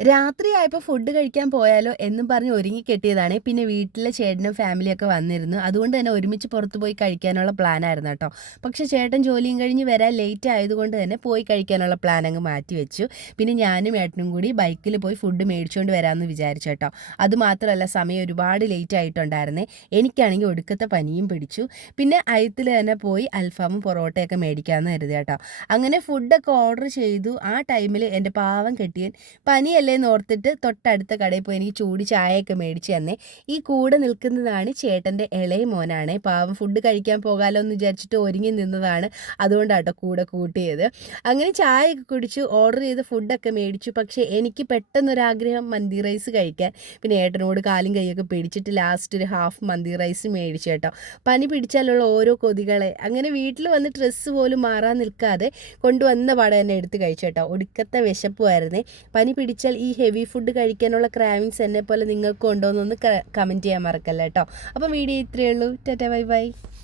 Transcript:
രാത്രിയായപ്പോൾ food കഴിക്കാൻ പോയാലോ എന്നും പറഞ്ഞ് ഒരുങ്ങി കെട്ടിയതാണ്. പിന്നെ വീട്ടിലെ ചേട്ടനും ഫാമിലിയൊക്കെ വന്നിരുന്നു. അതുകൊണ്ട് തന്നെ ഒരുമിച്ച് പുറത്ത് പോയി കഴിക്കാനുള്ള പ്ലാനായിരുന്നു കേട്ടോ. പക്ഷേ ചേട്ടൻ ജോലിയും കഴിഞ്ഞ് വരാൻ ലേറ്റ് ആയതുകൊണ്ട് തന്നെ പോയി കഴിക്കാനുള്ള പ്ലാൻ അങ്ങ് മാറ്റി വെച്ചു. പിന്നെ ഞാനും ഏട്ടനും കൂടി ബൈക്കിൽ പോയി ഫുഡ് മേടിച്ചുകൊണ്ട് വരാമെന്ന് വിചാരിച്ചു കേട്ടോ. അതുമാത്രമല്ല സമയം ഒരുപാട് ലേറ്റ് ആയിട്ടുണ്ടായിരുന്നേ. എനിക്കാണെങ്കിൽ ഒടുക്കത്തെ പനിയും പിടിച്ചു. പിന്നെ അയത്തിൽ തന്നെ പോയി അൽഫാമും പൊറോട്ടയൊക്കെ മേടിക്കാമെന്ന് കരുതി കേട്ടോ. അങ്ങനെ ഫുഡൊക്കെ ഓർഡർ ചെയ്തു. ആ ടൈമിൽ എൻ്റെ പാവം കെട്ടിയൻ പനിയല്ലേന്ന് ഓർത്തിട്ട് തൊട്ടടുത്ത കടയിൽ പോയി എനിക്ക് ചൂട് ചായയൊക്കെ മേടിച്ച് തന്നെ. ഈ കൂടെ നിൽക്കുന്നതാണ് ചേട്ടൻ്റെ ഇളയ മോനാണ്. പാവം ഫുഡ് കഴിക്കാൻ പോകാമല്ലോ എന്ന് വിചാരിച്ചിട്ട് ഒരുങ്ങി നിന്നതാണ്. അതുകൊണ്ടാട്ടോ കൂടെ കൂട്ടിയത്. അങ്ങനെ ചായയൊക്കെ കുടിച്ചു, ഓർഡർ ചെയ്ത് ഫുഡൊക്കെ മേടിച്ചു. പക്ഷേ എനിക്ക് പെട്ടെന്നൊരാഗ്രഹം മന്തി റൈസ് കഴിക്കാൻ. പിന്നെ ഏട്ടനോട് കാലും കൈയൊക്കെ പിടിച്ചിട്ട് ലാസ്റ്റ് ഒരു ഹാഫ് മന്തി റൈസ് മേടിച്ചു കേട്ടോ. പനി പിടിച്ചാലുള്ള ഓരോ കൊതികളെ അങ്ങനെ വീട്ടിൽ വന്ന് ഡ്രസ്സ് പോലും മാറാൻ നിൽക്കാതെ കൊണ്ടുവന്ന പാടെ തന്നെ എടുത്ത് കഴിച്ചു കേട്ടോ. ഒടുക്കത്തെ വിശപ്പുമായിരുന്നേ. പനി പിടിച്ചാൽ ഈ ഹെവി ഫുഡ് കഴിക്കാനുള്ള ക്രാവിങ്സ് എന്നെ പോലെ നിങ്ങൾക്ക് ഉണ്ടോ എന്നൊന്ന് കമൻറ്റ് ചെയ്യാൻ മറക്കല്ല കേട്ടോ. അപ്പം വീഡിയോ ഇത്രയേ ഉള്ളൂ. Tata bye bye.